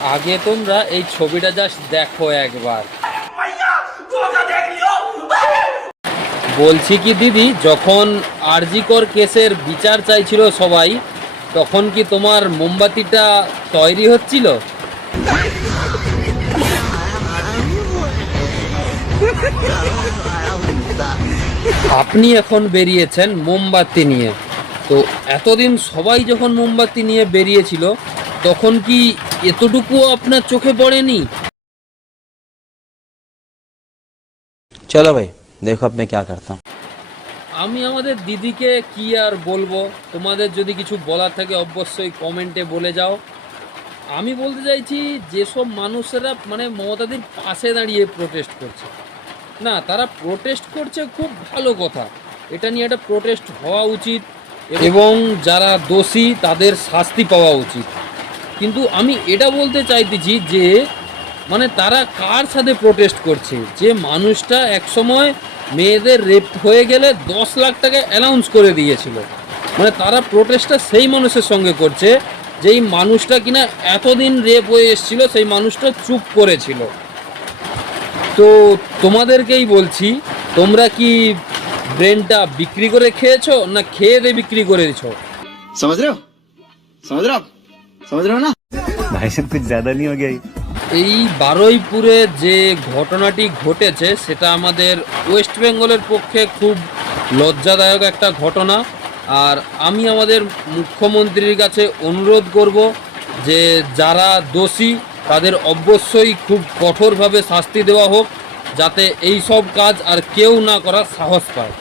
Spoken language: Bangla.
আগে তোমরা এই ছবিটা জাস্ট দেখো একবার। বলছি কি দিদি, যখন আরজিকর কেসের বিচার চাইছিল সবাই, তখন কি তোমার মোমবাতিটা তৈরি হচ্ছিল? আপনি এখন বেরিয়েছেন মোমবাতি নিয়ে, তো এতদিন সবাই যখন মোমবাতি নিয়ে বেরিয়েছিল তখন কি এতটুকুও আপনার চোখে পড়েনি? चलो भाई देखो अब मैं क्या करता हूँ। আমি আমাদের দিদিকে কি আর বলবো, তোমাদের যদি কিছু বলার থাকে অবশ্যই কমেন্টে বলে যাও। আমি বলতে চাইছি, যেসব মানুষেরা মানে মমতাদির পাশে দাঁড়িয়ে প্রোটেস্ট করছে, না তারা প্রোটেস্ট করছে খুব ভালো কথা, এটা নিয়ে একটা প্রোটেস্ট হওয়া উচিত এবং যারা দোষী তাদের শাস্তি পাওয়া উচিত। কিন্তু আমি এটা বলতে চাইতেছি যে মানে তারা কার সাথে প্রোটেস্ট করছে? যে মানুষটা একসময় মেয়েদের রেপ হয়ে গেলে 10 লাখ টাকা অ্যানাউন্স করে দিয়েছিল, মানে তারা প্রোটেস্টটা সেই মানুষের সঙ্গে করছে যেই মানুষটা কিনা এতদিন রেপ হয়ে এসেছিল, সেই মানুষটা চুপ করেছিল। তো তোমাদেরকেই বলছি, তোমরা কি ব্রেনটা বিক্রি করে খেয়েছো না খেয়ে দিয়ে বিক্রি করেছো? समझ रहे हो समझ रहे हो आप समझ रहे हो ना। भाई साहब कुछ ज्यादा नहीं हो गया? এই বারুইপুরে যে ঘটনাটি ঘটেছে সেটা আমাদের ওয়েস্ট বেঙ্গলের পক্ষে খুব লজ্জাদায়ক একটা ঘটনা। আর আমি আমাদের মুখ্যমন্ত্রীর কাছে অনুরোধ করব যে যারা দোষী তাদের অবশ্যই খুব কঠোরভাবে শাস্তি দেওয়া হোক, যাতে এই সব কাজ আর কেউ না করার সাহস পায়।